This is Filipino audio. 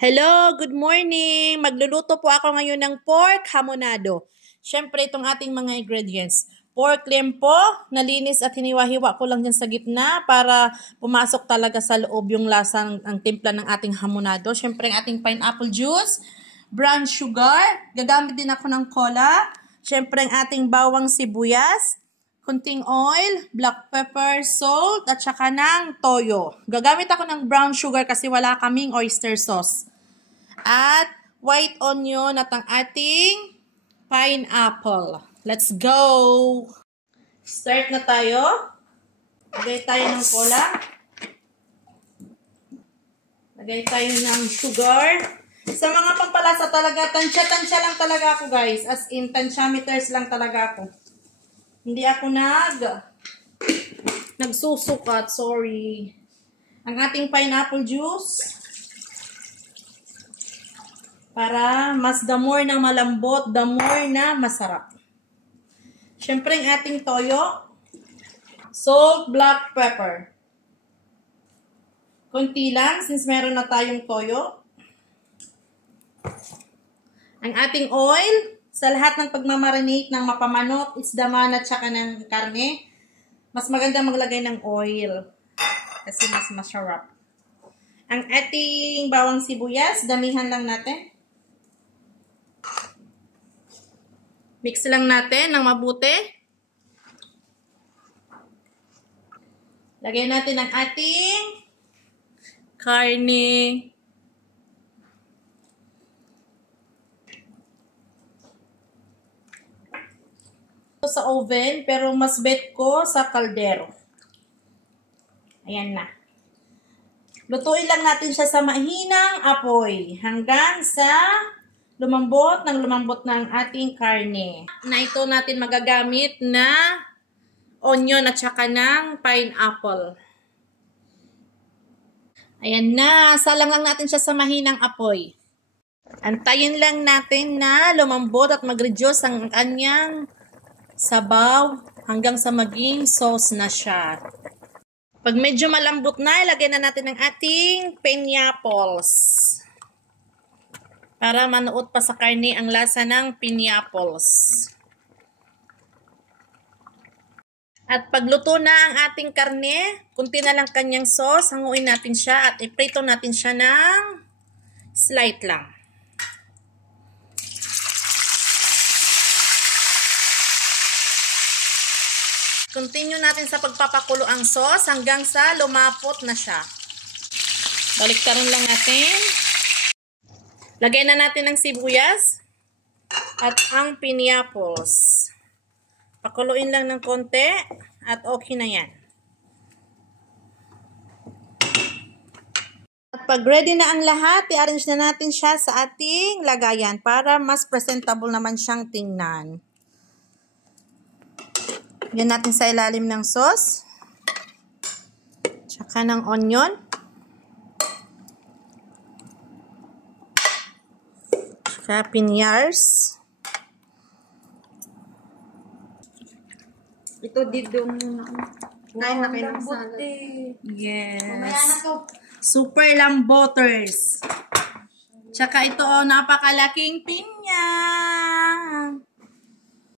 Hello, good morning! Magluluto po ako ngayon ng pork hamonado. Siyempre, itong ating mga ingredients. Pork limpo, nalinis at hiniwa-hiwa ko lang dyan sa gitna para pumasok talaga sa loob yung lasang ang timpla ng ating hamonado. Siyempre, ang ating pineapple juice, brown sugar, gagamit din ako ng cola. Siyempre, ang ating bawang sibuyas, kunting oil, black pepper, salt, at saka ng toyo. Gagamit ako ng brown sugar kasi wala kaming oyster sauce. At white onion at ang ating pineapple. Let's go! Start na tayo. Lagay tayo ng cola. Lagay tayo ng sugar. Sa mga pampalasa talaga, tansya-tansya lang talaga ako guys. As in, tansyameters lang talaga ako. Hindi ako nagsusukat, sorry. Ang ating pineapple juice. Para mas the more na malambot, the more na masarap. Siyempre, ang ating toyo. Salt, black pepper. Kunti lang, since meron na tayong toyo. Ang ating oil. Sa lahat ng pagmamarinate ng mapamanok, isdaman at saka ng karne, mas maganda maglagay ng oil. Kasi mas masarap. Ang ating bawang sibuyas, damihan lang natin. Mix lang natin ng mabuti. Lagyan natin ang ating karne. Sa oven, pero mas bet ko sa kaldero. Ayan na. Lutuin lang natin siya sa mahinang apoy hanggang sa lumambot ng ating karne. Na ito natin magagamit na onion at saka ng pineapple. Ayan na. Salang lang natin siya sa mahinang apoy. Antayin lang natin na lumambot at mag-reduce ang kanyang sabaw hanggang sa maging sauce na siya. Pag medyo malambot na, ilagay na natin ang ating pineapples. Para manuot pa sa karne ang lasa ng pineapples. At pagluto na ang ating karne, kunti na lang kanyang sauce, hanguin natin siya at iprito natin siya ng slight lang. Continue natin sa pagpapakulo ang sauce hanggang sa lumapot na siya. Baliktarin lang natin. Lagyan na natin ng sibuyas at ang pineapples. Pakuluin lang ng konti at okay na yan. At pag ready na ang lahat, i-arrange na natin siya sa ating lagayan para mas presentable naman siyang tingnan. Yan natin sa ilalim ng sauce. Tsaka ng onion. Tsaka pinyars. Ito dito muna. Kain na kayo ng salad. Yes. Super lamboters. Tsaka ito, napakalaking pinyars.